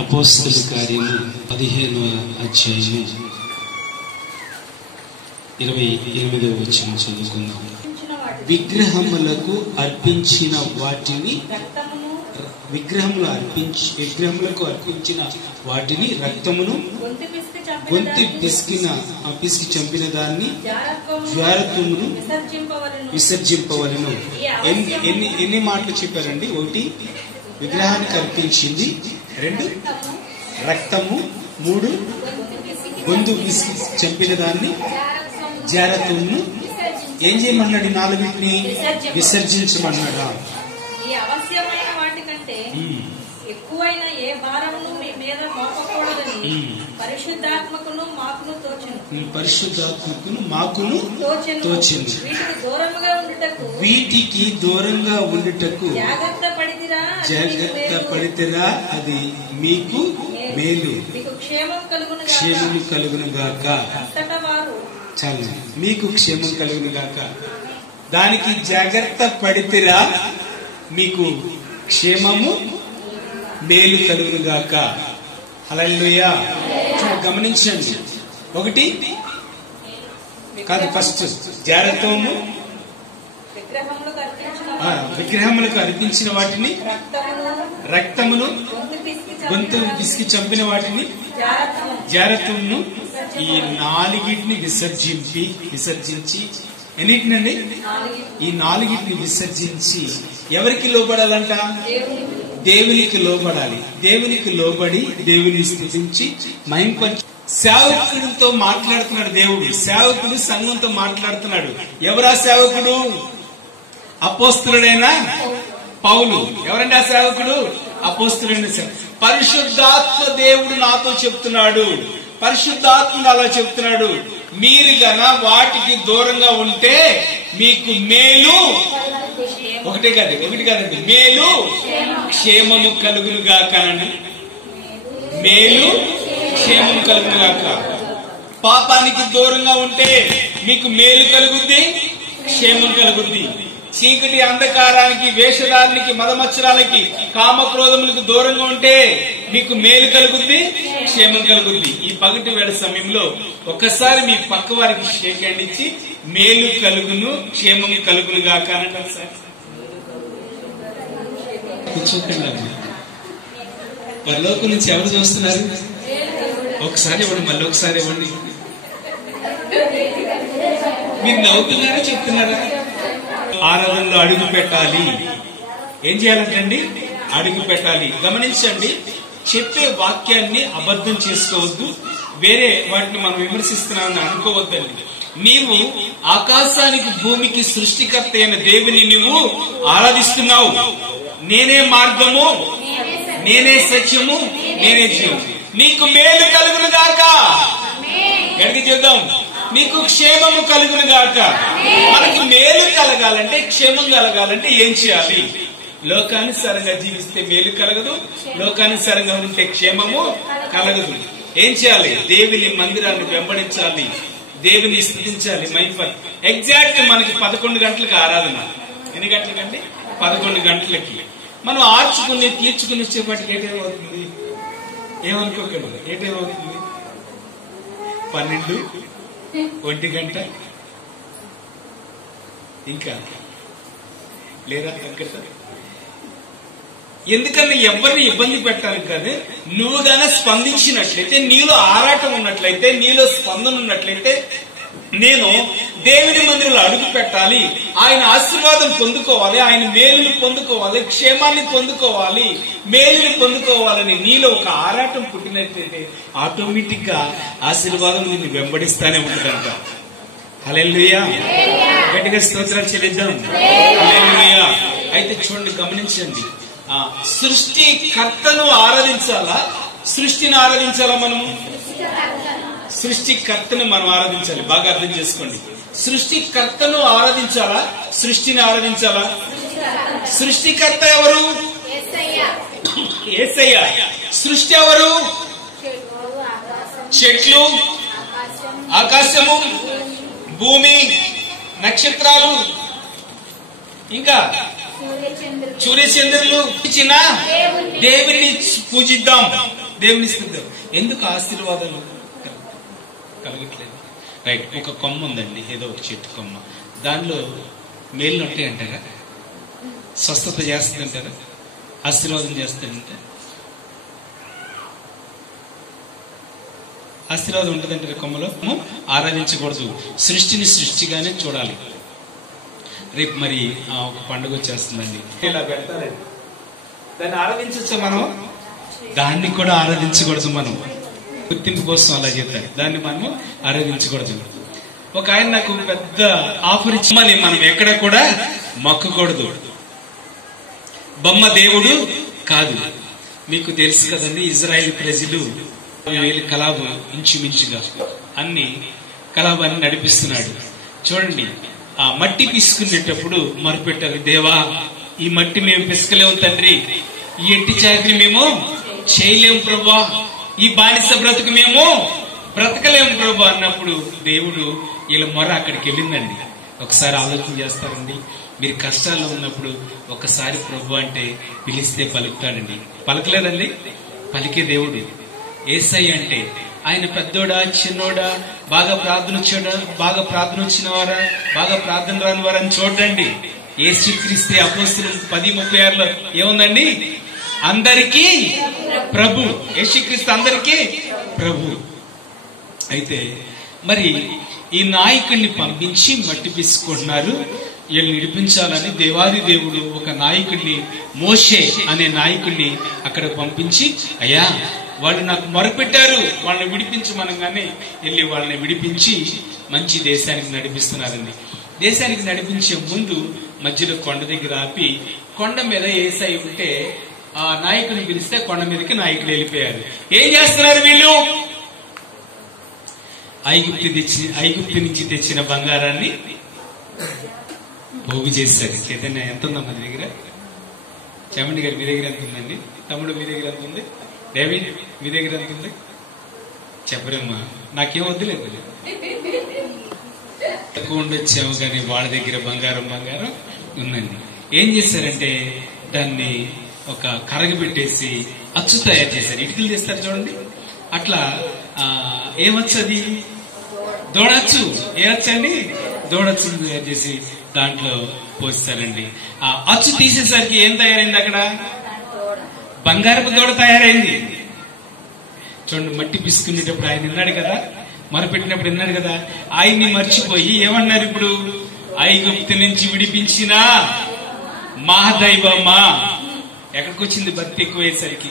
అపోస్తలుల కార్యము 15వ అధ్యాయము 28వ వచనం చదువుకుందాం. విగ్రహములకు అర్పించిన వాటిని రక్తమును గొంతు పిసికి చంపిన దాన్ని జారత్వమును విసర్జింపవలెను. ఎన్ని మాటలు చెప్పారండి? 1 విగ్రహానికి అర్పించింది, 2 రక్తము, 3 గొంతు పిసికి చంపిన దాన్ని జారత్వమును ఏం చేయమన్నాడు? 4 విసర్జించమన్నాడా? ఈ అవశ్యమైన వాటి కంటే ఎక్కువైన ఏ భారమును మీ మీద మోపకూడదని పరిశుద్ధాత్మకును మాకును తోచెను. వీటికి దూరంగా ఉండుటకు జాగ్రత్త పడితిరా, అది మీకు మేలు, క్షేమము కలుగును గాక. చాలు, మీకు క్షేమం కలుగును గాక. దానికి జాగ్రత్త పడితిరా, మీకు క్షేమము మేలు కలుగును గాక. హల్లెలూయా. గమనించండి, 1 కాదు, ఫస్ట్ జాగ్రత్తము, విగ్రహములకు అర్పించిన వాటిని, రక్తమును, గొంతు పిసికి చంపిన వాటిని, జాగ్రత్తను, ఈ 4 విసర్జించి ఎన్నిటినండి? ఈ 4 విసర్జించి ఎవరికి లోబడాలంట? దేవునికి లోబడాలి. దేవునికి లోబడి దేవుని స్తుతించి మహింపరిచి సేవకుడితో మాట్లాడుతున్నాడు దేవుడు. సేవకుడు సంఘంతో మాట్లాడుతున్నాడు. ఎవరా సేవకుడు? అపోస్తలుడైన పౌలు. ఎవరండి ఆ సేవకుడు? అపోస్తలుడైన పరిశుద్ధాత్మ దేవుడు నాతో చెప్తున్నాడు, పరిశుద్ధాత్ముడు అలా చెప్తున్నాడు, మీరు గన వాటికి దూరంగా ఉంటే మీకు మేలు, ఒకటి కాదండి, మేలు క్షేమము కలుగును గాక. మేలు క్షేమం కలుగును గాక. పాపానికి దూరంగా ఉంటే మీకు మేలు కలుగుద్ది, క్షేమం కలుగుద్ది. చీకటి అంధకారానికి, వేషధారానికి, మదమచ్చరాలకి, కామక్రోధములకు దూరంగా ఉంటే మీకు మేలు కలుగుద్ది, క్షేమం కలుగుద్ది. ఈ పగటి వేళ సమయంలో ఒక్కసారి మీ పక్క వారికి షేక్ హ్యాండ్ ఇచ్చి మేలు కలుగును, క్షేమం కలుగును గాక అంటారు సార్. కూర్చోకండి. పరలోకం నుంచి ఎవరు చూస్తున్నారు? ఒకసారి ఇవ్వండి, మళ్ళీ ఒకసారి ఇవ్వండి. మీరు నవ్వుతున్నారా చెప్తున్నారా? ఆరాధనలో అడుగు పెట్టాలి. ఏం చేయాలంటండి? అడుగు పెట్టాలి. గమనించండి, చెప్పే వాక్యాన్ని అబద్ధం చేసుకోవద్దు, వేరే వాటిని మనం విమర్శిస్తున్నామని అనుకోవద్దండి. నీవు ఆకాశానికి భూమికి సృష్టికర్త అయిన దేవుని నువ్వు ఆరాధిస్తున్నావు. నేనే మార్గము, నేనే సత్యము, నేనే జీవం. నీకు మేలు కలుగును గాక. గడికి చూద్దాం. నీకు క్షేమము కలుగును గాక. మనకు మేలు కలగాలంటే, క్షేమం కలగాలంటే ఏం చేయాలి? లోకానుసారంగా జీవిస్తే మేలు కలగదు, లోకానుసారంగా ఉంటే క్షేమము కలగదు. ఏం చేయాలి? దేవుని మందిరాన్ని వెంబడించాలి, దేవుని స్తుతించాలి. మైంపర్ ఎగ్జాక్ట్ మనకి 11 గంటలకు ఆరాధన. ఎన్ని గంటలకండి? 11 గంటలకి. మనం ఆర్చుకుని తీర్చుకుని వచ్చేపాటికి ఏ టైం అవుతుంది? ఏమనుకోకండి, ఏ టైం అవుతుంది? 12, 1 గంట, ఇంకా లేదా అక్కడ. ఎందుకన్నా ఎవరిని ఇబ్బంది పెట్టాలి కాదు. నువ్వు గాన స్పందించినట్లయితే, నీలో ఆరాటం ఉన్నట్లయితే, నీలో స్పందన ఉన్నట్లయితే, నేను దేవుని మందిరంలో అడుగు పెట్టాలి, ఆయన ఆశీర్వాదం పొందుకోవాలి, ఆయన మేలుని పొందుకోవాలి, క్షేమాన్ని పొందుకోవాలి, మేలుని పొందుకోవాలని నీలో ఒక ఆరాటం పుట్టినట్లయితే ఆటోమేటిక్ గా ఆశీర్వాదం నిన్ను వెంబడిస్తానే ఉంటుందంట. హల్లెలూయా. గట్టిగా స్తోత్రాలు చెల్లిద్దాం. హల్లెలూయా. అయితే చూడండి, గమనించండి, సృష్టికర్తను ఆరాధించాలా, సృష్టిని ఆరాధించాలా? మనము సృష్టికర్తను మనం ఆరాధించాలి. బాగా అర్థం చేసుకోండి. సృష్టికర్తను ఆరాధించాలా, సృష్టిని ఆరాధించాలా? సృష్టికర్త ఎవరు? యేసయ్య. సృష్టి ఎవరు? చెట్లు, ఆకాశము, భూమి, నక్షత్రాలు, ఇంకా సూర్యచంద్రులు. దేవుని పూజిద్దాం. దేవుని స్తుతిద్దాం. ఎందుకు ఆశీర్వాదాలు కలగట్లేదు? రైట్, ఒక కొమ్మ ఉందండి, ఏదో ఒక చెట్టు కొమ్మ, దానిలో మేలు ఉంటాయి అంటారా? స్వస్థత చేస్తుందంటారా? ఆశీర్వాదం చేస్తాడంటే ఆశీర్వాదం ఉంటుందంటారా? కొమ్మలో ఆరాధించకూడదు, సృష్టిని సృష్టిగానే చూడాలి. రేపు మరి ఒక పండుగ వచ్చేస్తుందండి, ఇలా పెడతారండి, దాన్ని ఆరాధించచ్చా మనం? దాన్ని కూడా ఆరాధించకూడదు, మనం గుర్తింపు కోసం అలా చేస్తారు, దాన్ని మనం ఆరాధించకూడదు. ఒక ఆయన నాకు పెద్ద ఆఫర్ ఇచ్చి మనం ఎక్కడ కూడా మొక్కకూడదు, బొమ్మ దేవుడు కాదు. మీకు తెలుసు కదండి, ఇజ్రాయెల్ ప్రజలు 1000 కలాబు ఇంచుమించుగా అన్ని కలాబాన్ని నడిపిస్తున్నాడు. చూడండి, ఆ మట్టి పిసుకునేటప్పుడు మొరపెట్టారు, దేవా ఈ మట్టి మేము పిసుకలేము తండ్రి, ఈ ఎట్టి చాకరి మేము చేయలేము ప్రభా, ఈ బానిస బ్రతుకు మేము బ్రతకలేము ప్రభా అన్నప్పుడు దేవుడు వీళ్ళ మొర అక్కడికి వెళ్ళిందండి. ఒకసారి ఆలోచన చేస్తారండి, మీరు కష్టాల్లో ఉన్నప్పుడు ఒకసారి ప్రభు అంటే పిలిస్తే పలుకుతాడండి. పలకలేదండి, పలికే దేవుడు. యేసయ్య అంటే ఆయన పెద్దోడా చిన్నోడా, బాగా ప్రార్థన వచ్చాడా, బాగా ప్రార్థన వచ్చిన వారా, బాగా ప్రార్థన రాని వారని చూడండి. యేసుక్రీస్తు అపోస్తలులు 10:36 ఏముందండి? అందరికీ ప్రభు. యేసుక్రీస్తు అందరికీ ప్రభు. అయితే మరి ఈ నాయకుడిని పంపించి మట్టి పిసుకుంటున్నారు, వీళ్ళు విడిపించాలని దేవాది దేవుడు ఒక నాయకుడిని, మోషే అనే నాయకుడిని అక్కడ పంపించి, అయ్యా వాళ్ళు నాకు మొరపెట్టారు, వాళ్ళని విడిపించమనగానే వెళ్ళి వాళ్ళని విడిపించి మంచి దేశానికి నడిపిస్తున్నారండి. దేశానికి నడిపించే ముందు మధ్యలో కొండ దగ్గర ఆపి, కొండ మీద యేసయ్య ఉంటే ఆ నాయకుడిని పిలిస్తే కొండ మీదకి నాయకులు వెళ్ళిపోయారు. ఏం చేస్తున్నారు వీళ్ళు? ఐగుప్తు నుంచి తెచ్చిన బంగారాన్ని పోగు చేశారు. చైతన్య ఎంత ఉందమ్మా మీ దగ్గర? చమండి గారు మీ దగ్గర ఎంత ఉందండి? తమ్ముడు మీ దగ్గర ఎంత ఉంది? డేవిడ్ మీ దగ్గర ఎంత ఉంది? చెప్పరమ్మా, నాకేం వద్దులేదు, తక్కువ ఉండొచ్చాము కానీ వాళ్ళ దగ్గర బంగారం ఉందండి. ఏం చేశారంటే దాన్ని ఒక కరగబెట్టేసి అచ్చు తయారు చేశారు. ఇటుకలు చేస్తారు చూడండి, అట్లా ఏమచ్చు అది? దోడచ్చు. ఏమచ్చండి? దోడచ్చు తయారు చేసి దాంట్లో పోస్తారండి. ఆ అచ్చు తీసేసరికి ఏం తయారైంది? అక్కడ బంగారపు దోడ తయారైంది. చూడండి, మట్టి పిసుకునేటప్పుడు ఆయన విన్నాడు కదా, మొరపెట్టినప్పుడు విన్నాడు కదా, ఆయన్ని మర్చిపోయి ఏమన్నారు ఇప్పుడు? ఐగుప్తు నుంచి విడిపించిన మహాదైవమా. ఎక్కడికి వచ్చింది? భక్తి ఎక్కువయ్యేసరికి.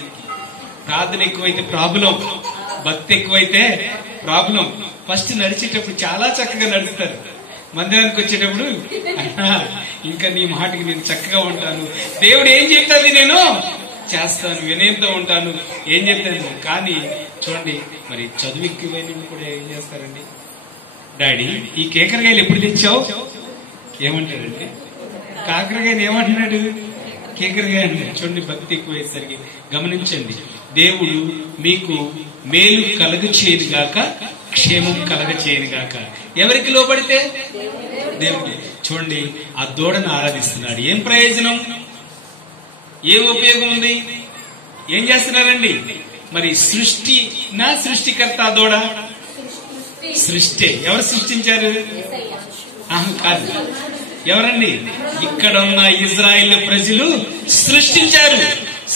ప్రార్థన ఎక్కువైతే ప్రాబ్లం, భక్తి ఎక్కువైతే ప్రాబ్లం. ఫస్ట్ నడిచేటప్పుడు చాలా చక్కగా నడుస్తారు, మందిరానికి వచ్చేటప్పుడు ఇంకా నీ మాటకి నేను చక్కగా ఉంటాను, దేవుడు ఏం చెప్తాది నేను చేస్తాను, వినయంతో ఉంటాను, ఏం చెప్తాను. కానీ చూడండి, మరి చదువు ఎక్కువైన కూడా ఏం చేస్తారండి? డాడీ ఈ కేకరకాయలు ఎప్పుడు తెచ్చావు? ఏమంటాడండి? కాకరకాయలు ఏమంటున్నాడు? కేకరకాయ అంటాడు. చూడండి, భక్తి ఎక్కువయ్యేసరికి. గమనించండి, దేవుడు మీకు మేలు కలగ చేయను గాక, క్షేమం కలగ చేయను గాక. ఎవరికి లోబడితే? దేవుడికి. చూడండి, ఆ దూడను ఆరాధిస్తున్నాడు. ఏం ప్రయోజనం, ఏం ఉపయోగం ఉంది? ఏం చేస్తున్నారండి? మరి సృష్టికర్త ఆ దూడ సృష్టి. ఎవరు సృష్టించారు? కాదు, ఎవరండి? ఇక్కడ ఉన్న ఇజ్రాయెల్ ప్రజలు సృష్టించారు.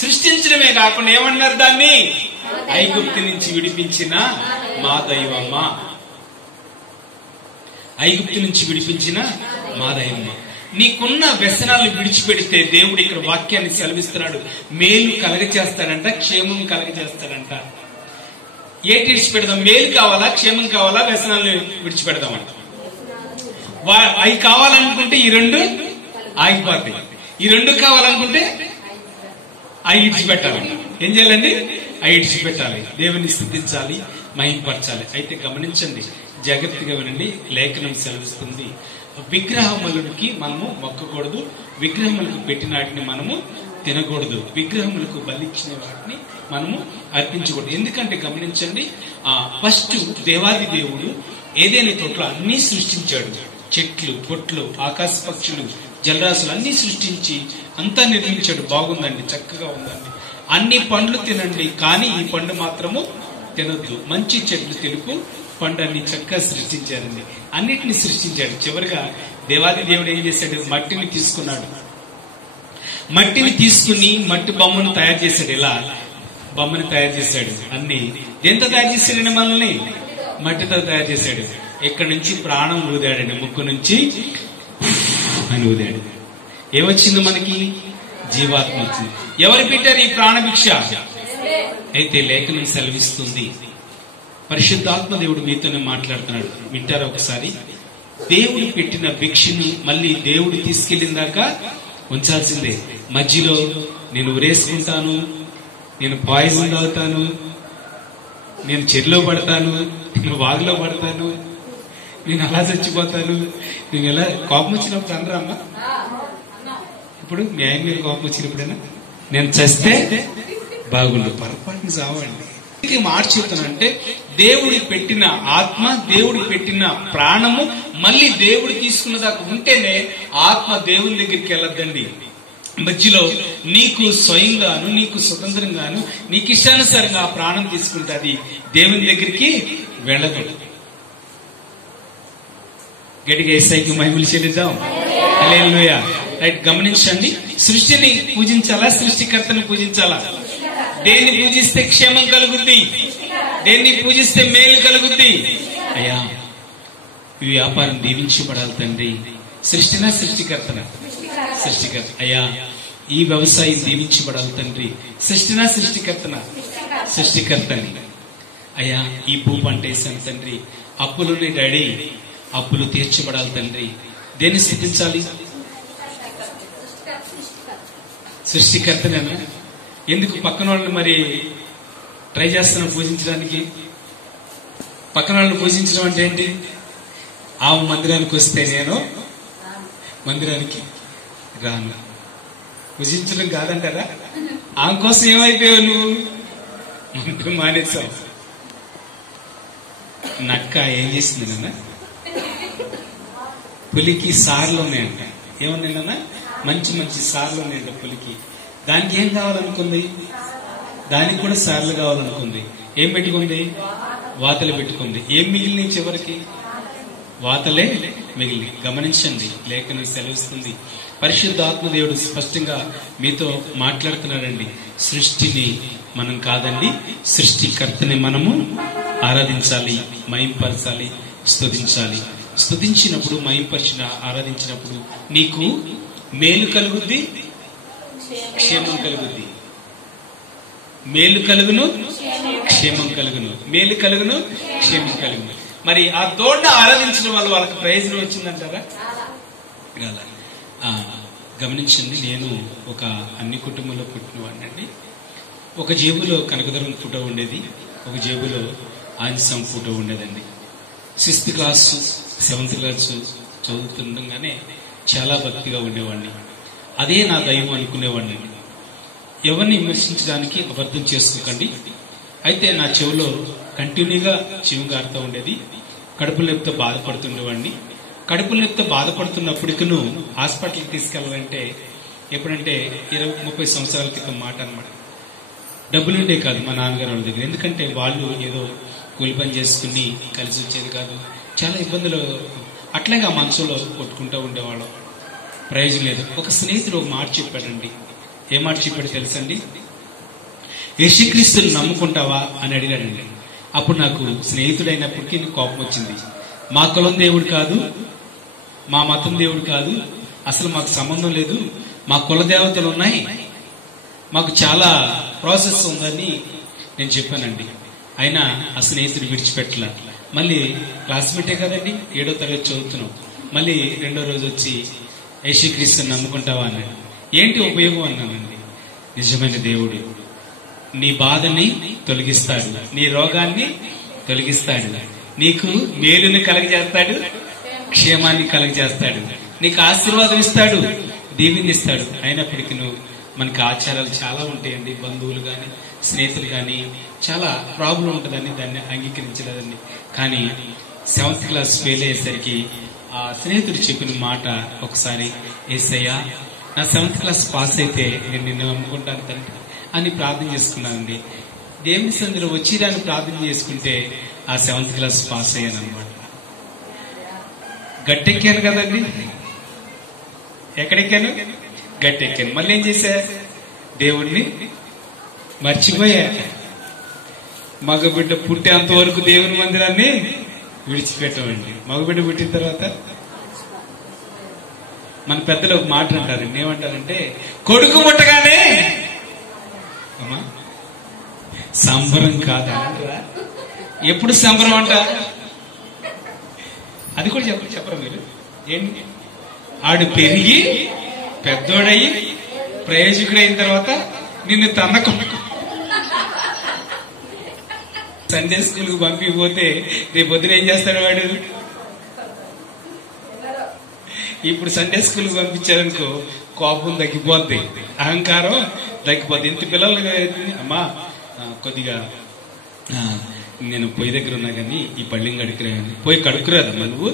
సృష్టించడమే కాకుండా ఏమన్నారు దాన్ని? ఐగుప్తు నుంచి విడిపించిన మా దైవమ్మ. ఐగుప్తు నుంచి విడిపించిన మా దైవమ్మ. నీకున్న వ్యసనాలను విడిచిపెడితే దేవుడు ఇక్కడ వాక్యాన్ని సెలవిస్తున్నాడు. మేలు కలగచేస్తాడంట, క్షేమం కలగచేస్తాడంట. ఏటి విడిచిపెడదాం? మేలు కావాలా, క్షేమం కావాలా, వ్యసనాలను విడిచిపెడదామంట. అవి కావాలనుకుంటే ఈ రెండు ఆగిపోతాయి. ఈ రెండు కావాలనుకుంటే అవి విడిచిపెట్టాలంట. ఏం చేయాలండి? అవి విడిచిపెట్టాలి. దేవుని స్తుతించాలి, మహింపరచాలి. అయితే గమనించండి, జాగ్రత్తగా వినండి. లేఖనం సెలవిస్తుంది, విగ్రహములకి మనము మొక్కకూడదు, విగ్రహములకు పెట్టిన వాటిని మనము తినకూడదు, విగ్రహములకు బలిచ్చిన వాటిని మనము అర్పించకూడదు. ఎందుకంటే గమనించండి, ఫస్ట్ దేవాది దేవుడు ఏదైనా తోటలో అన్ని సృష్టించాడు. చెట్లు, పొట్లు, ఆకాశ పక్షులు, జలరాశులు అన్ని సృష్టించి అంతా నిర్మించాడు. బాగుందండి, చక్కగా ఉందండి. అన్ని పండ్లు తినండి, కానీ ఈ పండు మాత్రము తినొద్దు. మంచి చెట్లు తెలుపు పండు అన్ని చక్కగా సృష్టించారండి. అన్నిటిని సృష్టించాడు. చివరిగా దేవాది దేవుడు ఏం చేశాడు? మట్టిని తీసుకున్నాడు. మట్టిని తీసుకుని మట్టి బొమ్మను తయారు చేశాడు. ఇలా బొమ్మని తయారు చేశాడు. అన్ని దేంతో తయారు చేశాడండి? మనల్ని మట్టితో తయారు చేశాడు. ఇక్కడ నుంచి ప్రాణం ఊదాడండి. ముక్కు నుంచి అని ఊదాడు. ఏమొచ్చింది? మనకి జీవాత్మ వచ్చింది. ఎవరు పెట్టారు ఈ ప్రాణభిక్ష? అయితే లేఖనం సెలవిస్తుంది, పరిశుద్ధాత్మ దేవుడు మీతోనే మాట్లాడుతున్నాడు. వింటారా ఒకసారి? దేవుడు పెట్టిన భిక్షను మళ్ళీ దేవుడు తీసుకెళ్లిన దాకా ఉంచాల్సిందే. మధ్యలో నేను ఉరేసుకుంటాను, నేను పాయిజన్ తాగుతాను, నేను చెరులో పడతాను, నేను వాగులో పడతాను, నేను అలా చచ్చిపోతాను, నేను ఎలా కోపం వచ్చినప్పుడు అనరామ్మా? ఇప్పుడు మీ ఆయన మీద కోపం వచ్చినప్పుడైనా నేను చస్తే బాగుండు, పొరపాటుని చావండి. మాట చెప్తానంటే దేవుడి పెట్టిన ఆత్మ, దేవుడి పెట్టిన ప్రాణము మళ్ళీ దేవుడు తీసుకున్న దాకా ఉంటేనే ఆత్మ దేవుని దగ్గరికి వెళ్ళద్దండి. మధ్యలో నీకు స్వయంగాను, నీకు స్వతంత్రంగాను, నీకు ఇష్టానుసారంగా ఆ ప్రాణం తీసుకుంటే అది దేవుని దగ్గరికి వెళ్ళదు. గట్టిగా యేసయ్యకి మహిమలు చెల్లిద్దాం. హల్లెలూయా. రైట్, గమనించండి. సృష్టిని పూజించాలా, సృష్టికర్తని పూజించాలా? దేన్ని పూజిస్తే క్షేమం కలుగుద్ది, దేన్ని పూజిస్తే మేలు కలుగుద్ది? అయ్యా, ఈ వ్యాపారం దీవించబడాలి తండ్రి. సృష్టినా సృష్టికర్తన? సృష్టికర్త. అయ్యా, ఈ వ్యవసాయం దీవించబడాలి తండ్రి. సృష్టినా సృష్టికర్తన? సృష్టికర్తని. అయ్యా, ఈ భూ పంట వేసాను తండ్రి. అప్పులుని డాడీ, అప్పులు తీర్చబడాలి తండ్రి. దేన్ని స్థితించాలి? సృష్టికర్తనేనా? ఎందుకు పక్కన వాళ్ళని మరి ట్రై చేస్తున్నాం పూజించడానికి? పక్కన వాళ్ళని పూజించడం అంటే ఏంటి? ఆమె మందిరానికి వస్తే నేను మందిరానికి రాను. పూజించడం కాదంటారా? ఆమె కోసం ఏమైపోయావు నువ్వు? మంటూ మానేసావు. నక్క ఏం చేసింది నాన్న? పులికి సార్లు ఉన్నాయంట. ఏముంది నాన్న? మంచి మంచి సార్లు ఉన్నాయంట పులికి. దానికి ఏం కావాలనుకుంది? దానికి కూడా సార్లు కావాలనుకుంది. ఏం పెట్టుకుంది? వాతలు పెట్టుకుంది. ఏం మిగిలిన చివరికి? వాతలే మిగిలి. గమనించండి, లేఖనం సెలవిస్తుంది. పరిశుద్ధాత్మ దేవుడు స్పష్టంగా మీతో మాట్లాడుతున్నాడండి. సృష్టిని మనం కాదండి, సృష్టికర్తని మనము ఆరాధించాలి, మహింపరచాలి, స్తుతించాలి. స్తుతించినప్పుడు, మహింపరిచిన, ఆరాధించినప్పుడు నీకు మేలు కలుగుద్ది, క్షేమం కలుగుద్ది. మేలు కలుగును, క్షేమం కలుగును. మేలు కలుగును, క్షేమం కలుగును. మరి ఆ దోడ్డ ఆరాధించడం వల్ల వాళ్ళకి ప్రయోజనం వచ్చిందంటారా? గమనించండి, నేను ఒక అన్ని కుటుంబంలో పుట్టిన వాడినండి. ఒక జేబులో కనకదుర్గం ఫోటో ఉండేది, ఒక జేబులో ఆంజనేయం ఫోటో ఉండేదండి. 6th క్లాస్ 7th క్లాస్ చదువుతుండగానే చాలా భక్తిగా ఉండేవాడిని. అదే నా దైవం అనుకునేవాడిని. ఎవరిని విమర్శించడానికి అబద్ధం చేసుకోకండి. అయితే నా చెవిలో కంటిన్యూగా చెవి గారుతూ ఉండేది. కడుపు నొప్పితో బాధపడుతుండేవాడిని. కడుపు నొప్పితో బాధపడుతున్నప్పటికీ హాస్పిటల్కి తీసుకెళ్లాలంటే ఎప్పుడంటే 20-30 సంవత్సరాల క్రితం మాట అనమాట. డబ్బులుండే కాదు మా నాన్నగారు వాళ్ళ దగ్గర. ఎందుకంటే వాళ్ళు ఏదో కూలి పని చేసుకుని కలిసి వచ్చేది కాదు. చాలా ఇబ్బందులు. అట్లాగే ఆ మనసులో కొట్టుకుంటూ ఉండేవాళ్ళం. ప్రయోజనం లేదు. ఒక స్నేహితుడు ఒక మాట చెప్పాడండి. ఏ మాట చెప్పాడు తెలుసండి? యేసుక్రీస్తుని నమ్ముకుంటావా అని అడిగాడండి. అప్పుడు నాకు స్నేహితుడైనప్పటికీ కోపం వచ్చింది. మా కులం దేవుడు కాదు, మా మతం దేవుడు కాదు, అసలు మాకు సంబంధం లేదు. మా కుల దేవతలు ఉన్నాయి, మాకు చాలా ప్రాసెస్ ఉందని నేను చెప్పానండి. అయినా ఆ స్నేహితుడు విడిచిపెట్టలా. మళ్ళీ క్లాస్మేటే కదండి, 7వ తరగతి చదువుతున్నాం. మళ్ళీ 2వ రోజు వచ్చి యేసుక్రీస్తుని నమ్ముకుంటావా అన్నాడు. ఏంటి ఉపయోగం అన్నానండి. నిజమైన దేవుడు నీ బాధని తొలగిస్తాడు, నీ రోగాన్ని తొలగిస్తాడు, నీకు మేలుని కలగజేస్తాడు, క్షేమాన్ని కలగజేస్తాడు, నీకు ఆశీర్వాదం ఇస్తాడు, దీవెనిస్తాడు. అయినప్పటికీ మనకి ఆచారాలు చాలా ఉంటాయండి. బంధువులు గాని, స్నేహితులు గాని చాలా ప్రాబ్లం ఉంటుందని దాన్ని అంగీకరించలేదండి. కానీ 7th క్లాస్ ఫెయిల్ అయ్యేసరికి ఆ స్నేహితుడు చెప్పిన మాట ఒకసారి, యేసయ్యా నా 7th క్లాస్ పాస్ అయితే నేను నిన్ను నమ్ముకుంటాను తండ్రి అని ప్రార్థన చేసుకున్నానండి. దేవుని సందులో వచ్చి రాని ప్రార్థన చేసుకుంటే ఆ 7th క్లాస్ పాస్ అయ్యాను అనమాట. గట్టెక్కాను కదండి. ఎక్కడెక్కాను? గట్టెక్కాను. మళ్ళీ ఏం చేశా? దేవుణ్ణి మర్చిపోయా. మగబిడ్డ పుట్టేంత వరకు దేవుని మందిరాన్ని విడిచిపెట్టామండి. మగబిడ్డ పుట్టిన తర్వాత మన పెద్దలు ఒక మాట అంటారండి. ఏమంటారంటే, కొడుకు పుట్టగానే అమ్మా సంబరం కాదా? ఎప్పుడు సంబరం అంట? అది కూడా చెప్పరా మీరు? ఏంటి? ఆడు పెరిగి పెద్దోడయి ప్రయోజకుడైన తర్వాత నిన్ను తన్నకుండా సండే స్కూల్ కు పంపిపోతే రేపు పొద్దున ఏం చేస్తాడు వాడు? ఇప్పుడు సండే స్కూల్ కు పంపించారనుకో కోపం తగ్గిపోద్ది, అహంకారం తగ్గిపోద్ది. ఇంత పిల్లలు అమ్మా కొద్దిగా నేను పొయ్యి దగ్గర ఉన్నా కానీ ఈ పళ్ళింగ్ కడుక్కురాని పోయి కడుక్కురాదమ్మా, నువ్వు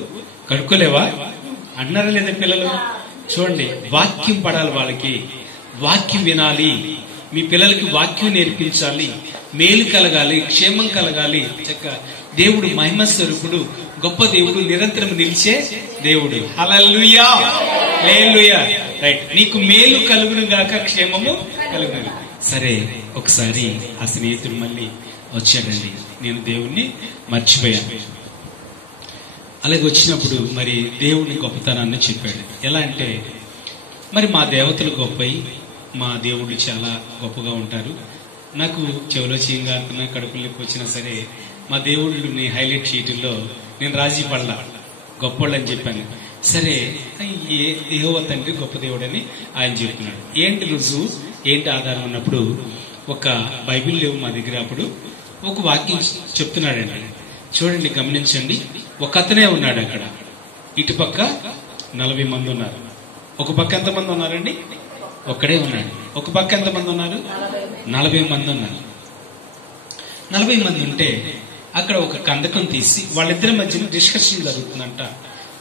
కడుక్కోలేవా అన్నారా లేదా పిల్లలు? చూడండి, వాక్యం పడాలి వాళ్ళకి, వాక్యం వినాలి. మీ పిల్లలకి వాక్యం నేర్పించాలి, మేలు కలగాలి, క్షేమం కలగాలి. చక్కగా దేవుడు మహిమ స్వరూపుడు, గొప్ప దేవుడు, నిరంతరం నిలిచే దేవుడు. హల్లెలూయా, హల్లెలూయా. రైట్, నీకు మేలు కలుగును గాక, క్షేమము కలుగును. సరే, ఒకసారి ఆ స్నేహితుడు మళ్ళీ వచ్చాడండి. నేను దేవుణ్ణి మర్చిపోయాను. అలాగే వచ్చినప్పుడు మరి దేవుని గొప్పతనాన్ని చెప్పాడు. ఎలా అంటే, మరి మా దేవతలు గొప్పయి, మా దేవుళ్ళు చాలా గొప్పగా ఉంటారు. నాకు చెవులో చీంగా అంటున్నా, కడుపులు నొప్పి వచ్చినా సరే మా దేవుళ్ళని హైలైట్ చేయటంలో నేను రాజీ పడలా, గొప్పోళ్ళు అని చెప్పాను. సరే, యెహోవా తండ్రి గొప్ప దేవుడని ఆయన చెప్తున్నాడు. ఏంటి రుజువు, ఏంటి ఆధారం అన్నప్పుడు, ఒక బైబిల్ లేవు మా దగ్గర. అప్పుడు ఒక వాక్యం చెప్తున్నాడండి. చూడండి, గమనించండి. ఒక అతనే ఉన్నాడు అక్కడ. ఇటుపక్క 40 మంది ఉన్నారు. ఒక పక్క ఎంతమంది ఉన్నారండి? ఒక్కడే ఉన్నాడు. ఒక పక్క ఎంతమంది ఉన్నారు? 40 మంది ఉన్నారు. 40 మంది ఉంటే అక్కడ ఒక కందకం తీసి వాళ్ళిద్దరి మధ్యన డిస్కషన్ జరుగుతుందంట.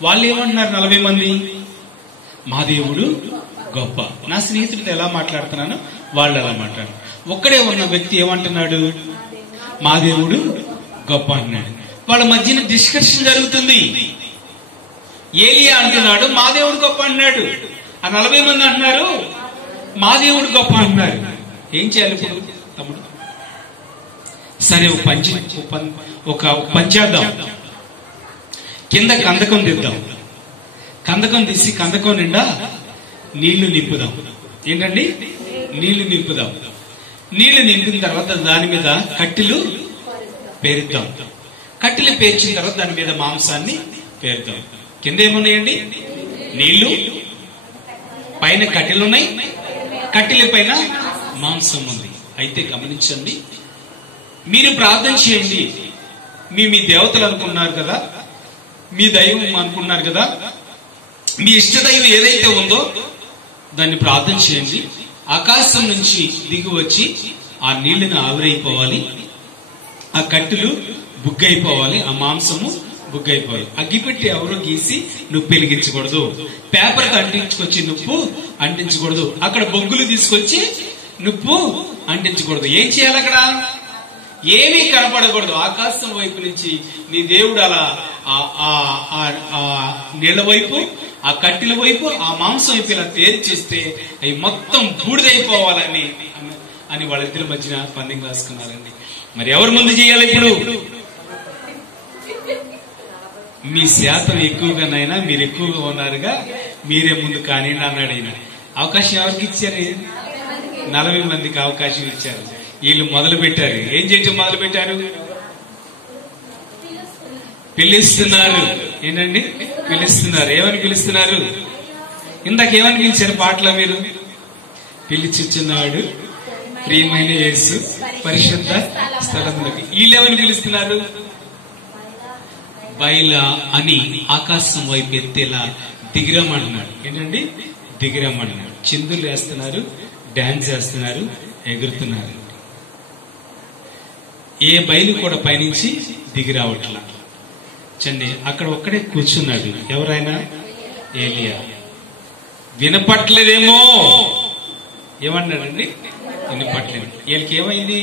వాళ్ళు ఏమంటున్నారు? 40 మంది, మా దేవుడు గొప్ప. నా స్నేహితుడితో ఎలా మాట్లాడుతున్నాను వాళ్ళు ఎలా మాట్లాడు. ఒక్కడే ఉన్న వ్యక్తి ఏమంటున్నాడు? మా దేవుడు గొప్ప అన్నాడు. వాళ్ళ మధ్యన డిస్కషన్ జరుగుతుంది. ఏలియా అంటున్నాడు మా దేవుడు గొప్ప అన్నాడు. ఆ 40 మంది అంటున్నారు మా దేవుడు గొప్ప అన్నారు. ఏం చేయాలి ఇప్పుడు తమ్ముడు? సరే, ఒక పంచేద్దాం. కింద కందకం తీద్దాం. కందకం తీసి కందకం నిండా నీళ్లు నింపుదాం. ఏంటండి? నీళ్లు నింపుదాం. నీళ్లు నింపిన తర్వాత దాని మీద కట్టెలు పేరుద్దాం. కట్టెలు పేర్చిన తర్వాత దాని మీద మాంసాన్ని పేరుద్దాం. కింద ఏమున్నాయండి? నీళ్లు, పైన కట్టెలున్నాయి, కట్టెల పైన మాంసం ఉంది. అయితే గమనించండి, మీరు ప్రార్థన చేయండి. మీ దేవతలు అనుకున్నారు కదా, మీ దైవం అనుకున్నారు కదా, మీ ఇష్ట దైవం ఏదైతే ఉందో దాన్ని ప్రార్థన చేయండి. ఆకాశం నుంచి దిగి వచ్చి ఆ నీళ్లను ఆవిరైపోవాలి, ఆ కట్టెలు బుగ్గైపోవాలి, ఆ మాంసము బుగ్గైపోవాలి. అగ్గిపెట్టి ఎవరో గీసి నువ్వు వెలిగించకూడదు, పేపర్ అంటించుకొచ్చి నువ్వు అంటించకూడదు, అక్కడ బొగ్గులు తీసుకొచ్చి నువ్వు అంటించకూడదు. ఏం చేయాలి? అక్కడ ఏమీ కనపడకూడదు. ఆకాశం వైపు నుంచి నీ దేవుడు అలా నీళ్ల వైపు, ఆ కట్టెల వైపు, ఆ మాంసం వైపు ఇలా తేర్చేస్తే అవి మొత్తం బూడిదైపోవాలని వాళ్ళిద్దరి మధ్యన పందెం రాసుకున్నారండి. మరి ఎవరు ముందు చేయాలి ఇప్పుడు? మీ శాతం ఎక్కువగానైనా మీరు ఎక్కువగా ఉన్నారుగా, మీరే ముందు కానీ అన్నాడు ఆయన. అవకాశం ఎవరికి ఇచ్చారు? 40 మందికి అవకాశం ఇచ్చారు. వీళ్ళు మొదలు పెట్టారు. ఏం చేయటం మొదలు పెట్టారు? పిలుస్తున్నారు. ఏంటండి? పిలుస్తున్నారు. ఏమని పిలుస్తున్నారు? ఇందాక ఏమని పిలిచారు పాటలో మీరు? పిలిచిచున్నాడు ప్రియమైన యేసు పరిశుద్ధ స్థలంలోకి. వీళ్ళేమని పిలుస్తున్నారు? బయలా అని ఆకాశం వైపు ఎత్తేలా దిగిరమ్మన్నాడు. ఏంటండి? దిగిరమ్మన్నాడు. చిందులు వేస్తున్నారు, డాన్స్ చేస్తున్నారు, ఎగురుతున్నారు. ఏ బయలు కూడా పైనుంచి దిగి రావట్లా. చండి, అక్కడ ఒక్కడే కూర్చున్నాడు. ఎవరైనా? ఏలియా. వినపట్లేదేమో. ఏమన్నాడండి? వినపట్లేదు. వీళ్ళకి ఏమైంది?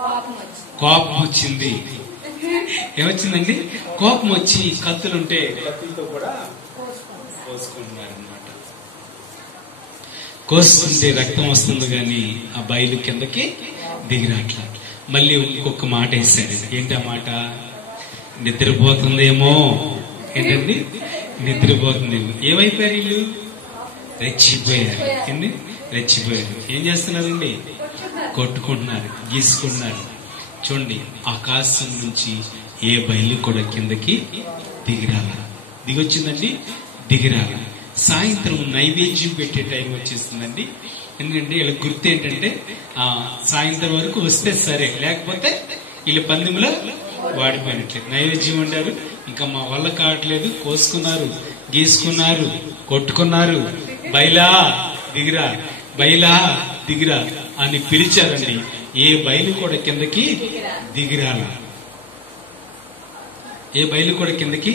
కోపం వచ్చింది. కోపం వచ్చింది. ఏమొచ్చిందండి? కోపం వచ్చి కత్తులుంటే కత్తులతో కూడా కోసుకుంటున్నారు అనమాట. కోస్తుంటే రక్తం వస్తుంది కానీ ఆ బయలు కిందకి దిగిరాట్లా. మళ్ళీ ఇంకొక మాట వేశాడు. ఏంటి ఆ మాట? నిద్రపోతుందేమో. ఏంటండి? నిద్రపోతుందేమో. ఏమైపోయారు వీళ్ళు? రెచ్చిపోయారు. ఏంటి? రెచ్చిపోయారు. ఏం చేస్తున్నారండి? కొట్టుకుంటున్నారు, గీసుకుంటున్నారు. చూడండి, ఆకాశం నుంచి ఏ బయలు కూడా కిందకి దిగిరాల. దిగొచ్చిందండి, దిగిరాల. సాయంత్రం నైవేద్యం పెట్టే టైం వచ్చేసిందండి. ఎందుకంటే వీళ్ళ గుర్తు ఏంటంటే సాయంత్రం వరకు వస్తే సరే, లేకపోతే వీళ్ళ పందెంలో వాడిపోయినట్లే. నైవేద్యం వండారు, ఇంకా మా వల్ల కావట్లేదు, కోసుకున్నారు, గీసుకున్నారు, కొట్టుకున్నారు. బయలా దిగిరా, బయలా దిగిరా అని పిలిచారండి. ఏ బయలు కూడా కిందకి దిగిరాల. ఏ బయలు కూడా కిందకి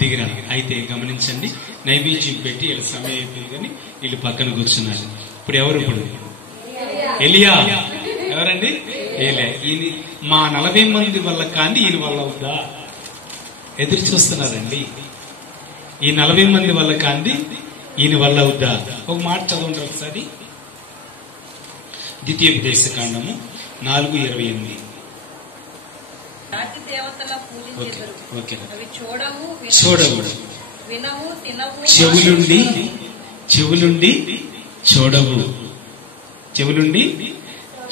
దిగిరాలి. అయితే గమనించండి, నైవేద్యం పెట్టి వీళ్ళ సమయం అయిపోయింది కానీ వీళ్ళు పక్కన కూర్చున్నారు. ఇప్పుడు ఎవరు? ఇప్పుడు ఎలియా. ఎవరండి? ఏలే. ఈయన మా 40 మంది వల్ల కానీ ఈయన వల్ల అవుద్దా? ఎదురు చూస్తున్నారండి. ఈ 40 మంది వల్ల కాంది ఈయన వల్ల అవుద్దా? ఒక మాట చదవండి ఒకసారి. ద్వితీయోపదేశకాండము 4:28. జాతి దేవతల పూజించెదరు. ఓకే. అవి చూడవు, వినవు, తినవు. చెవులుండి చూడవు, చెవులుండి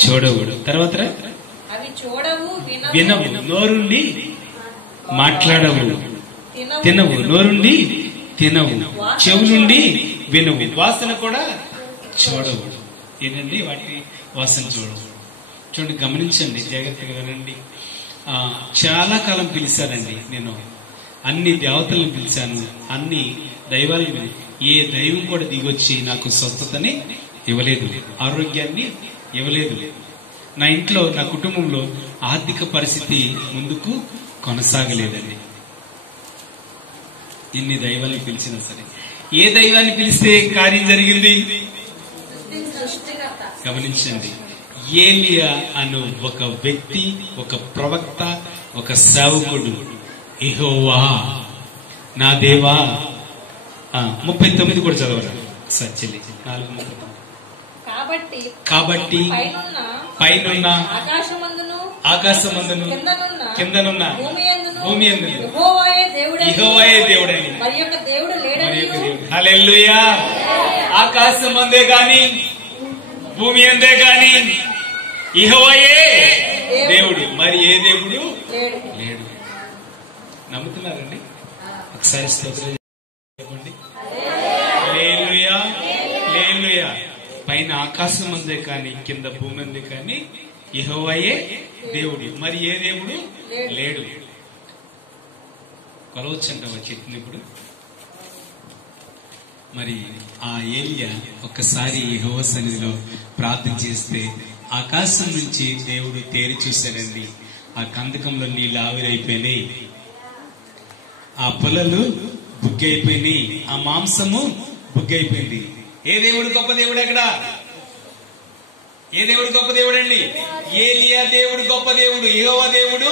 చూడవు. తర్వాత అవి చూడవు, వినవు, నోరుండి మాట్లాడవు, తినవు, నోరుండి తినవు, చెవులుండి వినవు, వాసన కూడా చూడవు. ఏంటండి? వాటి వాసన చూడవు. చూడండి, గమనించండి, జాగ్రత్తగా వినండి. చాలా కాలం పిలిచానండి నేను. అన్ని దేవతలను పిలిచాను, అన్ని దైవాలను. ఏ దైవం కూడా దిగొచ్చి నాకు స్వస్థతని ఇవ్వలేదు, ఆరోగ్యాన్ని ఇవ్వలేదు. నా ఇంట్లో, నా కుటుంబంలో ఆర్థిక పరిస్థితి ముందుకు కొనసాగలేదండి. ఇన్ని దైవాన్ని పిలిచినా సరే, ఏ దైవాన్ని పిలిస్తే కార్యం జరిగింది? గమనించండి, ఏలియా అను ఒక వ్యక్తి, ఒక ప్రవక్త, ఒక సేవకుడు, యెహోవా నా దేవా. 39 కూడా చదవాలి సత్యలి. 4:39. కాబట్టి పైనున్న ఆకాశమందును కిందనున్న భూమి యందును యెహోవాయే దేవుడని. హల్లెలూయా. ఆకాశమందే గాని భూమి అందే గాని యెహోవాయే దేవుడు, మరి ఏ దేవుడు లేడు. నమ్ముతున్నారండి? ఒకసారి స్తోత్రం చెప్పండి. హల్లెలూయా, హల్లెలూయా. పైన ఆకాశం అందే కానీ కింద భూమి అందే కానీ యెహోవాయే దేవుడు, మరి ఏ దేవుడు లేడు. కొలవచ్చంటావా చెప్తుంది ఇప్పుడు? మరి ఆ ఏలియా ఒక్కసారి యెహోవా సన్నిధిలో ప్రార్థన చేస్తే ఆకాశం నుంచి దేవుడు తేరి చూశాడండి. ఆ కందకంలో నీళ్లు ఆవిరైపోయినాయి, ఆ పొలలు బుగ్గైపోయినాయి, ఆ మాంసము బుగ్గైపోయింది. ఏ దేవుడు గొప్ప దేవుడు? ఎక్కడ? ఏ దేవుడు గొప్ప దేవుడు అండి? ఏలియా దేవుడు గొప్ప దేవుడు, యెహోవా దేవుడు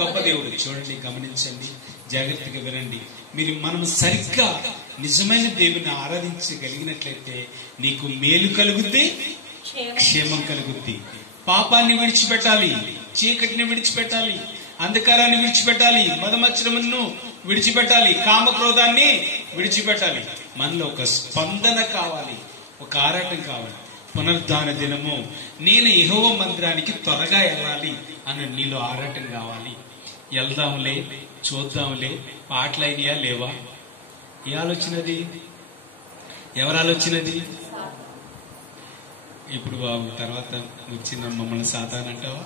గొప్ప దేవుడు. చూడండి, గమనించండి, జాగ్రత్తగా వినండి. మనం సరిగ్గా నిజమైన దేవుని ఆరాధించగలిగినట్లయితే నీకు మేలు కలుగుద్ది, క్షేమం కలుగుద్ది. పాపాన్ని విడిచిపెట్టాలి, చీకటిని విడిచిపెట్టాలి, అంధకారాన్ని విడిచిపెట్టాలి, మదమచ్చరమును విడిచిపెట్టాలి, కామక్రోధాన్ని విడిచిపెట్టాలి. మనలో ఒక స్పందన కావాలి, ఒక ఆరాటం కావాలి. పునరుద్ధాన దినము నేను యెహోవా మందిరానికి త్వరగా వెళ్ళాలి అని నీలో ఆరాటం కావాలి. వెళ్దాంలే, చూద్దాంలే, పాటలు అయినాయా లేవా? ఏ ఆలోచనది? ఎవరు ఆలోచనది? ఇప్పుడు బాబు తర్వాత వచ్చిన మమ్మల్ని సాతాన్ అంటావా?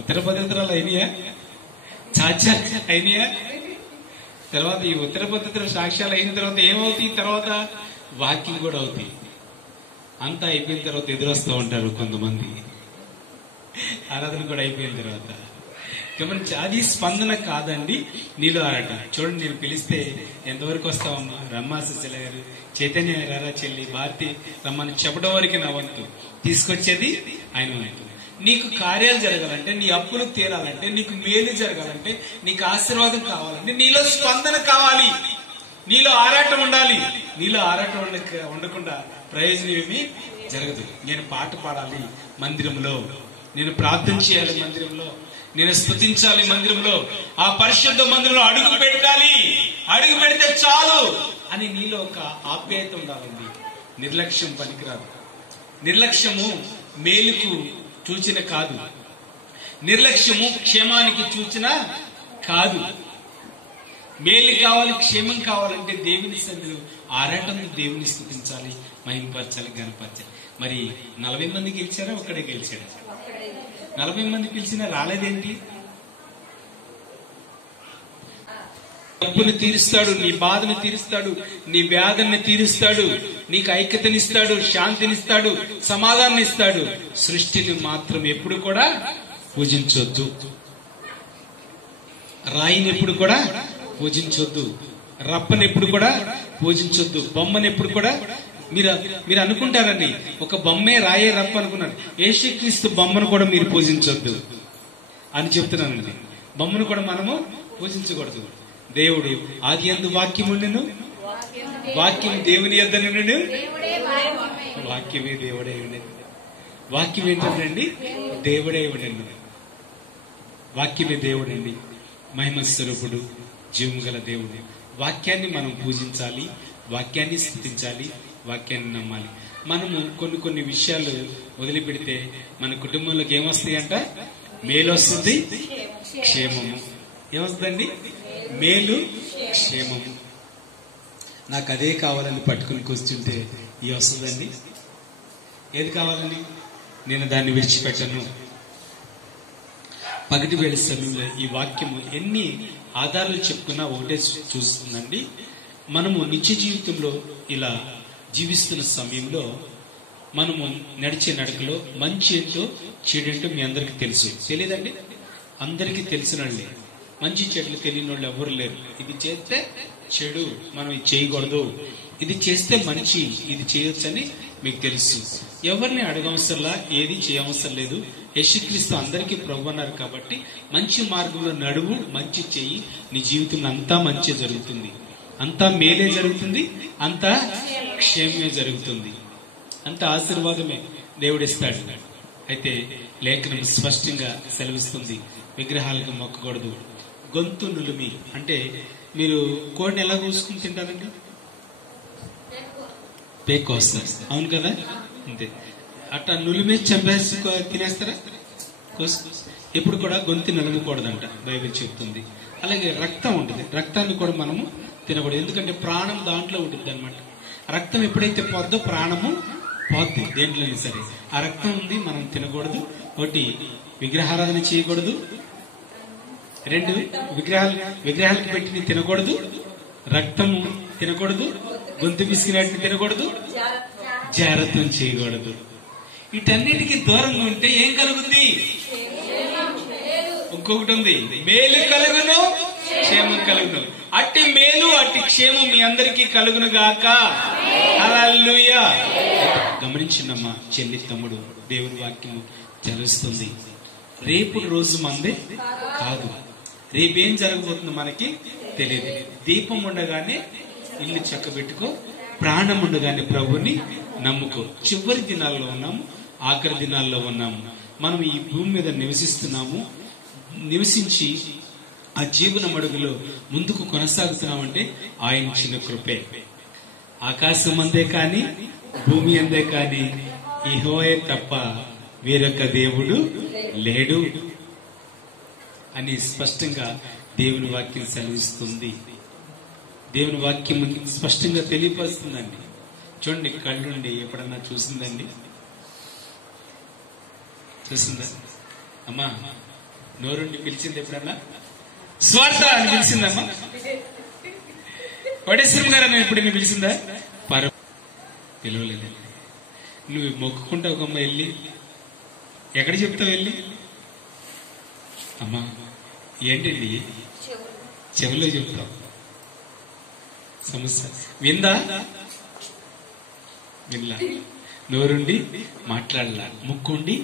ఉత్తర పద్ధతులు అయినాయా? చాచా అయినాయా? తర్వాత ఈ ఉత్తర పద్ధతుల సాక్ష్యాలు అయిన తర్వాత ఏమవుతాయి? తర్వాత వాకింగ్ కూడా అవుతాయి. అంతా అయిపోయిన తర్వాత ఎదురొస్తూ ఉంటారు కొంతమంది. ఆరాధన కూడా అయిపోయిన తర్వాత గమనించి అది స్పందన కాదండి, నీలో ఆరాటం. చూడండి, నేను పిలిస్తే ఎంతవరకు వస్తావమ్మా, రమ్మా సుశీల గారు, చైతన్య రారా, చెల్లి భారతి రమ్మని చెప్పడం వరకు నా వంతు, తీసుకొచ్చేది ఆయన వంతు. నీకు కార్యాలు జరగాలంటే, నీ అప్పులు తీరాలంటే, నీకు మేలు జరగాలంటే, నీకు ఆశీర్వాదం కావాలంటే నీలో స్పందన కావాలి, నీలో ఆరాటం ఉండాలి. నీలో ఆరాటం ఉండకుండా ప్రయోజనం ఏమీ జరగదు. నేను పాట పాడాలి మందిరంలో, నేను ప్రార్థన చేయాలి మందిరంలో, నేను స్తుతించాలి మందిరంలో, ఆ పరిశుద్ధ మందిరంలో అడుగు పెట్టాలి, అడుగు పెడితే చాలు అని నీలో ఒక ఆప్యాయత ఉండాలండి. నిర్లక్ష్యం పనికిరాదు. నిర్లక్ష్యము మేలుకు సూచన కాదు, నిర్లక్ష్యము క్షేమానికి సూచన కాదు. మేలు కావాలి, క్షేమం కావాలంటే దేవుని సన్నిధిలో ఆరాటం, దేవుని స్తుతించాలి, మహిమపరచాలి, గణపరచాలి. మరి 40 మంది గెలిచారా, ఒక్కడే గెలిచాడా? 40 మంది పిలిచినా రాలేదేంటి? డబ్బును తీరుస్తాడు, నీ బాధను తీరుస్తాడు, నీ వ్యాధిని తీరుస్తాడు, నీకు ఐక్యతనిస్తాడు, శాంతినిస్తాడు, సమాధానం ఇస్తాడు. సృష్టిని మాత్రం ఎప్పుడు కూడా పూజించొద్దు, రాయిని ఎప్పుడు కూడా పూజించొద్దు, రప్పని ఎప్పుడు కూడా పూజించొద్దు, బొమ్మని ఎప్పుడు కూడా. మీరు అనుకుంటారండి, ఒక బొమ్మే రాయే రప్ప అనుకున్నారు. యేసుక్రీస్తు బొమ్మను కూడా మీరు పూజించొద్దు అని చెప్తున్నానండి. బొమ్మను కూడా మనము పూజించకూడదు. దేవుడు ఆది యందు వాక్యం ఉండెను, వాక్యం దేవుని యొద్ద నుండెను, వాక్యమే దేవుడే ఉండేది. వాక్యం ఏంటండి? దేవుడే ఉండేది. వాక్యమే దేవుడండి, మహిమ స్వరూపుడు, జీవం గల దేవుడు. వాక్యాన్ని మనం పూజించాలి, వాక్యాన్ని స్తుతించాలి, వాక్యాన్ని నమ్మాలి. మనము కొన్ని విషయాలు వదిలిపెడితే మన కుటుంబంలోకి ఏమొస్తాయంట? మేలు వస్తుంది, క్షేమము. ఏమొస్తుందండి? మేలు, క్షేమము. నాకు అదే కావాలని పట్టుకుని కూర్చుంటే ఈ వస్తుందండి. ఏది కావాలని? నేను దాన్ని విడిచిపెట్టను. పగటి వేళ సమయంలో ఈ వాక్యము ఎన్ని ఆధారాలు చెప్పుకున్నా ఒకటే చూస్తుందండి. మనము నిత్య జీవితంలో ఇలా జీవిస్తున్న సమయంలో మనము నడిచే నడకలో మంచి ఏంటో చెడేంటో మీ అందరికి తెలుసు. తెలియదండి? అందరికీ తెలిసినండి. మంచి చెడులు తెలియని వాళ్ళు ఎవరు లేరు. ఇది చేస్తే చెడు, మనం ఇది చేయకూడదు, ఇది చేస్తే మంచి, ఇది చేయొచ్చని మీకు తెలుసు. ఎవరిని అడగవసరంలా, ఏది చేయవసరం లేదు. యేసుక్రీస్తు అందరికీ ప్రభు అన్నారు కాబట్టి మంచి మార్గంలో నడువు, మంచి చెయ్యి, నీ జీవితంలో అంతా మంచి జరుగుతుంది, అంతా మేలే జరుగుతుంది, అంతా క్షేమమే జరుగుతుంది, అంత ఆశీర్వాదమే దేవుడిస్తాడు. అయితే లేఖనం స్పష్టంగా సెలవిస్తుంది, విగ్రహాలకు మొక్కకూడదు. గొంతు నులిమి అంటే మీరు కోడిని ఎలా కోసుకుని తింటారండి? పేకొస్తారు, అవును కదా? అంతే. అట్లా నులిమే చంపేసి తినేస్తారా? ఎప్పుడు కూడా గొంతు నలగకూడదంట బైబిల్ చెప్తుంది. అలాగే రక్తం ఉంటుంది, రక్తాన్ని కూడా మనము తినకూడదు. ఎందుకంటే ప్రాణం దాంట్లో ఉంటుంది అనమాట. రక్తం ఎప్పుడైతే పోద్దో ప్రాణము పోద్ది, దేంట్లోనే సరే. ఆ రక్తం ఉంది, మనం తినకూడదు. ఒకటి, విగ్రహారాధన చేయకూడదు. 2, విగ్రహాలకు పెట్టి తినకూడదు, రక్తము తినకూడదు, గొంతు పిసికినట్టు తినకూడదు, జాగ్రత్తం చేయకూడదు. వీటన్నిటికీ దూరంగా ఉంటే ఏం కలుగుతుంది? ఇంకొకటి ఉంది, మేలు కలుగును, క్షేమం కలుగును. అట్టి మేలు, అట్టి క్షేమం మీ అందరికీ కలుగును గాక. హల్లెలూయా. గమనించిందమ్మా చెల్లి, తమ్ముడు, దేవుని వాక్యము తెలుస్తుంది. రేపు రోజు మందే కాదు, రేపేం జరగబోతుందో మనకి తెలియదు. దీపం ఉండగానే ఇల్లు చక్కబెట్టుకో, ప్రాణం ఉండగానే ప్రభుని నమ్ముకో. చివరి దినాల్లో ఉన్నాము, ఆఖరి దినాల్లో ఉన్నాము. మనం ఈ భూమి మీద నివసిస్తున్నాము. నివసించి ఆ జీవన మడుగులో ముందుకు కొనసాగుతున్నామంటే ఆయన చిన్న కృపే. ఆకాశం అందే కాని, భూమి అందే కాని యెహోవా తప్ప వేరొక దేవుడు లేడు అని స్పష్టంగా దేవుని వాక్యం సెలవిస్తుంది. దేవుని వాక్యం స్పష్టంగా తెలియపరుస్తుందండి. చూడండి, కళ్ళుండి ఎప్పుడన్నా చూసిందండి? చూసిందా? అమ్మా, నోరుండి పిలిచింది ఎప్పుడన్నా? స్వార్థ అని పిలిచిందమ్మా? వడేశ్వరం గారు అని ఎప్పుడైనా పిలిచిందా? పిలవలేదు. నువ్వు మొక్కుకుంటావు ఒకమ్మ, వెళ్ళి ఎక్కడ చెప్తావు? వెళ్ళి అమ్మా ఏంటండి? చెవులు. చెవిలో చెప్తాం. సమస్య విందా? వినలా. నోరుండి మాట్లాడలా. ముక్కుండి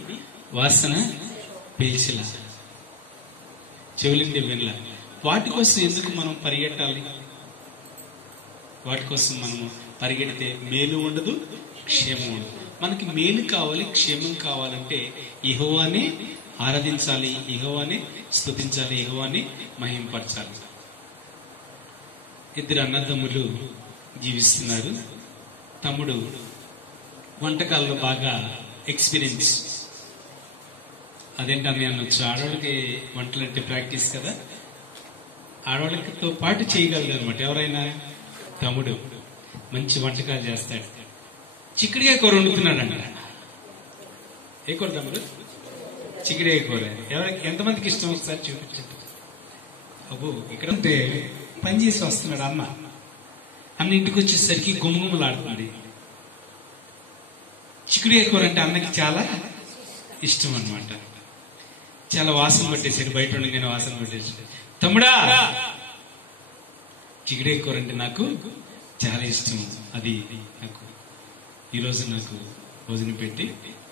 వాసన పీల్చలా. చెవులుండి వినలా. వాటి కోసం ఎందుకు మనం పరిగెట్టాలి? వాటి కోసం మనము పరిగెడితే మేలు ఉండదు, క్షేమం ఉండదు. మనకి మేలు కావాలి, క్షేమం కావాలంటే యెహోవాని ఆరాధించాలి, యెహోవాని స్తుతించాలి, యెహోవాని మహింపరచాలి. ఇద్దరు అన్నదమ్ములు జీవిస్తున్నారు. తమ్ముడు వంటకాల్లో బాగా ఎక్స్పీరియన్స్. అదేంటని అనొచ్చు, ఆడవాళ్ళకి వంటలు అంటే ప్రాక్టీస్ కదా, ఆడవాళ్ళతో పాటు చేయగలరు అనమాట. ఎవరైనా తమ్ముడు మంచి వంటకాలు చేస్తాడు. చిక్కుడుకాయ కూర వండుతున్నాడంట. ఏ కూర తమ్ముడు? చిక్కుడుకాయ కూర. ఎంతమందికి ఇష్టం ఒకసారి చూపించండి. అబ్బో, ఇక్కడ ఉంటే పని చేసి వస్తున్నాడు అన్న. అన్న ఇంటికి వచ్చేసరికి గుమగుమలాడుతుంది. చిక్కుడుకాయ కూర అంటే అన్నకి చాలా ఇష్టం అనమాట. చాలా వాసన పట్టేసాడు, బయట ఉండగానే వాసన పట్టేసాడు. తమ్ముడా, చిక్కుడుకాయ కూర అంటే నాకు చాలా ఇష్టం, అది నాకు ఈరోజు నాకు భోజనం పెట్టి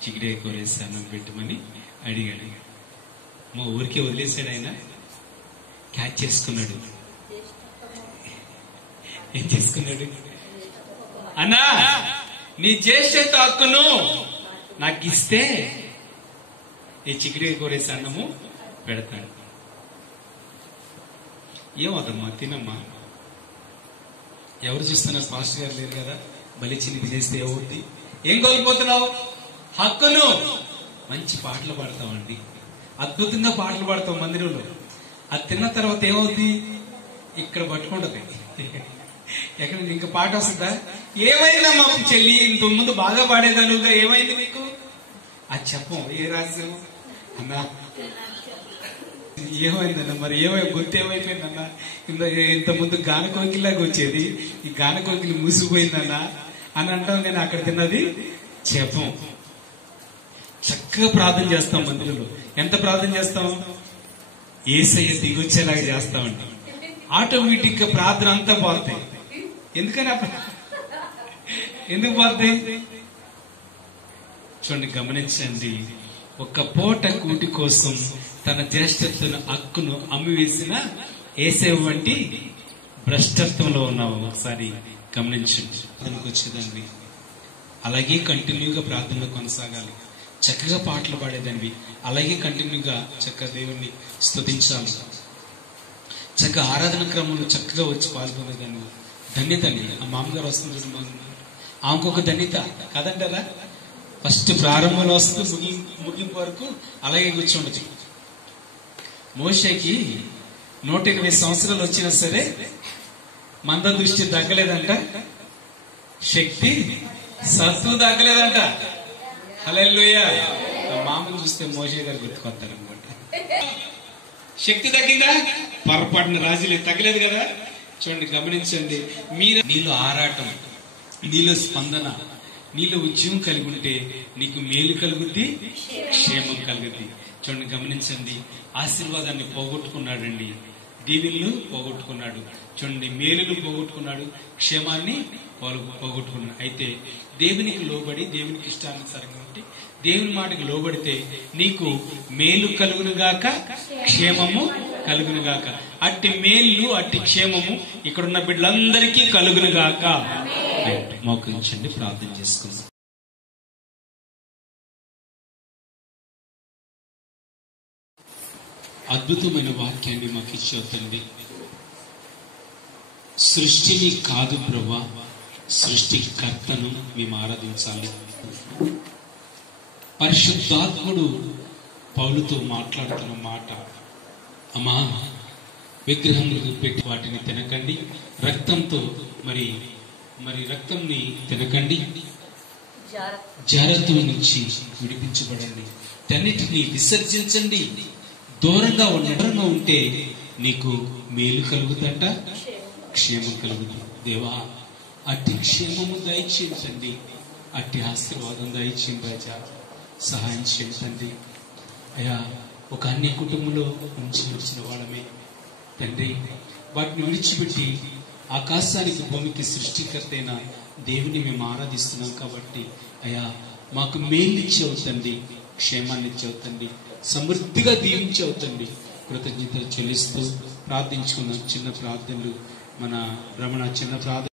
చిక్కుడుకాయ కూర వేసి అన్నం పెట్టమని అడిగాడు. మా ఊరికే వదిలేశాడు. ఆయన క్యాచ్ చేసుకున్నాడు. ఏం చేసుకున్నాడు? అన్నా, నీ జ్యేష్ఠత హక్కును నాకు ఇస్తే ఈ చిక్కుడుకాయ కూర వేసి అన్నము పెడతాడు. ఏమవుదమ్మా, తినమ్మా. ఎవరు చూస్తున్నారు? పాస్టర్ గారు లేరు కదా. బలిచిని తినేస్తే ఏమవుద్ది? ఏం కోల్పోతున్నావు? హక్కును. మంచి పాటలు పాడతామండి, అద్భుతంగా పాటలు పాడతాం మందిరంలో. అది తిన్న తర్వాత ఏమవుద్ది? ఇక్కడ పట్టుకుంటది. ఎక్కడ ఇంకా పాట వస్తుందా? ఏమైందమ్మా చెల్లి, ఇంత ముందు బాగా పాడేదానుగా, ఏమైంది మీకు? అది చెప్పం. ఏ రాజ్యం అన్నా? ఏమైందన్నా? మరి గుర్తు ఏమైపోయిందన్నా? ఇంత ముందు గాన కోకిలాగా వచ్చేది, ఈ గాన కోకిలి మూసిపోయిందన్నా అని అంటాం. నేను అక్కడ తిన్నది చెప్పం. చక్కగా ప్రార్థన చేస్తాం మందిరంలో. ఎంత ప్రార్థన చేస్తాం? యేసయ్య దిగొచ్చేలాగా చేస్తామండి. ఆటోమేటిక్ గా ప్రార్థన అంతా పోతాయి. ఎందుకని ఎందుకు పోతాయి? చూడండి, గమనించండి. ఒక పూట కూటి కోసం తన జ్యేష్ఠతను హక్కును అమ్మివేసిన యేసేవు వంటి భ్రష్టత్వంలో ఉన్నావు. ఒకసారి గమనించండి. దానికి వచ్చేదాన్ని అలాగే కంటిన్యూగా ప్రార్థనలో కొనసాగాలి. చక్కగా పాటలు పాడేదాన్ని అలాగే కంటిన్యూగా చక్కగా దేవుణ్ణి స్తుతించాలి. చక్కగా ఆరాధన క్రమంలో చక్కగా వచ్చి పాల్గొనేదాన్ని ధన్యత అండి. ఆ మామగారు వస్తుంది, ఆమెకొక ధన్యత కాదంటారా? ఫస్ట్ ప్రారంభంలో వస్తూ ముగింపు వరకు అలాగే కూర్చోండి. మోషేకి 120 సంవత్సరాలు వచ్చినా సరే మంద దృష్టి తగ్గలేదంట, శక్తి సత్తు తగ్గలేదంట. హల్లెలూయా. మామూలు చూస్తే మోషే గారు గుర్తుకొస్తారు అనమాట. శక్తి తగ్గిందా? పొరపాటున రాజులే తగ్గలేదు కదా. చూడండి, గమనించండి. మీరు నీలో ఆరాటం, నీలో స్పందన, నీలో ఉద్యమం కలిగి ఉంటే నీకు మేలు కలుగుద్ది, క్షేమం కలుగుద్ది. చూడండి, గమనించండి. ఆశీర్వాదాన్ని పోగొట్టుకున్నాడండి, దీవెనలు పోగొట్టుకున్నాడు. చూడండి, మేలులు పోగొట్టుకున్నాడు, క్షేమాన్ని పోగొట్టుకున్నాడు. అయితే దేవునికి లోబడి, దేవునికి ఇష్టానుసారంగా ఉంటే, దేవుని మాటకు లోబడితే నీకు మేలు కలుగునుగాక, క్షేమము కలుగునుగాక. అట్టి మేలు, అట్టి క్షేమము ఇక్కడున్న బిడ్డలందరికీ కలుగునుగాక. మోకరించండి, ప్రార్థన చేసుకుందాం. అద్భుతమైన వాక్యాన్ని మాకు ఇచ్చేతండి. సృష్టిని కాదు ప్రభువా, సృష్టికర్తను మేము ఆరాధించాలి. పరిశుద్ధాత్ముడు పౌలుతో మాట్లాడుతున్న మాట, అమ్మా విగ్రహములకు పెట్టి వాటిని తినకండి, రక్తంతో మరి రక్తంని తినకండి, జారత్వం నుంచి విడిపించబడండి, తన్నిటిని విసర్జించండి, దూరంగా ఉంటే నీకు మేలు కలుగుతుందంట, క్షేమం కలుగుతుంది. దేవా, అట్టి క్షేమము దయచేయండి, అట్టి ఆశీర్వాదం దయచేయండి రాజా, సహాయం చేయండి. అయ్యా, ఒక అన్య కుటుంబంలో నుంచి వచ్చిన వాళ్ళమే తండ్రి. వాటిని విడిచిపెట్టి ఆకాశానికి భూమికి సృష్టికర్త అయిన దేవుని మేము ఆరాధిస్తున్నాం కాబట్టి అయ్యా మాకు మేలునిచ్చావు తండ్రి, క్షేమాన్ని ఇచ్చావు తండ్రి, సమృద్ధిగా దీవించావు తండ్రి. కృతజ్ఞతలు చెల్లిస్తూ ప్రార్థించుకున్నాం. చిన్న ప్రార్థనలు మన రమణ చిన్న ప్రార్థన